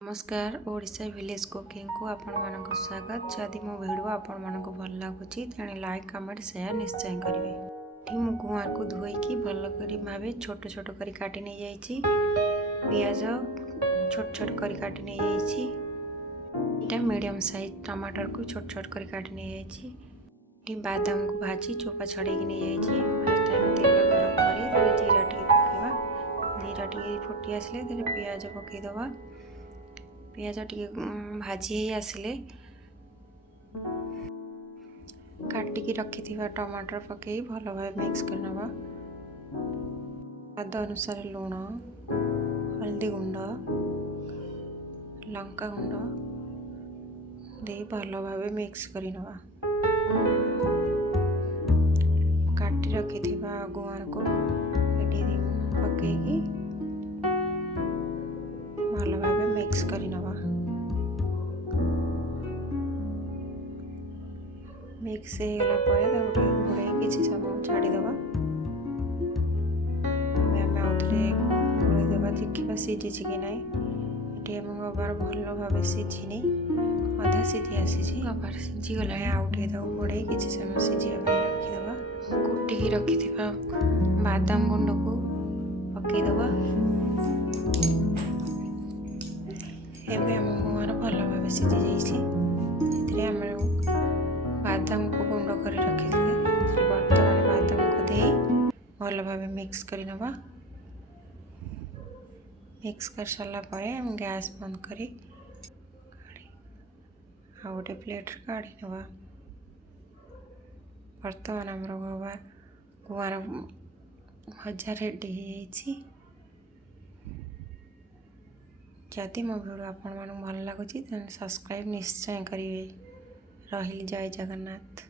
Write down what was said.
नमस्कार Odisha village cooking को आपण मानक स्वागत। जदि मो वीडियो आपण मानक भल लगुच तेणे लाइक कमेंट शेयर निश्चय करेंगे। मु गुआर को धोईकी भल कर भावे छोट छोट कर काटी नहीं जाइए। पियाज छोट छोट कर काटी नहीं जाइए। मीडियम साइज टमाटर को छोट छोट कर काटी नहीं जाइए। बादाम को भाजी चोपा छड़े नहीं जाइए। फास्ट टाइम तेल गरम कर जीरा टे पकेवा। जीरा टे फुटी आसले पियाज पकईदबा। पियाज टे भाजी आसिले काटिकी रखि टमाटर पकई भल भाव मिक्स करनवा। स्वाद अनुसार लुण हल्दी गुंड लंका गुंड दे भल भाव मिक्स करनवा। काटी रखि गुआर को पकईकी भल भाव मिक्स करनवा। मिक्स होगा घोड़े किसी समय छाड़ीदवा। घोड़ेदवा देखा सीझी कि ना। ये गबार भल भाव सीझी अधा सीझी आसी गबार सीझीगला आउटे घोड़े किसी समय सीझा रखीदवा। कुटिकी रखि बादाम गुंड को पकईदवा। गुआर भल भाव सीझी जाइए। बादाम को गुंड कर रखी बर्तमान बादाम को दे भल भाव मिक्स करनवा। मिक्स कर सारा पर गैस बंद करी गोटे प्लेट काढ़ी नवा। बर्तमान आमर गुआर भजा रेडी हो। जदि मो वीडियो आपण मानक भल लगुच सब्सक्राइब निश्चय करेंगे। रही जय जगन्नाथ।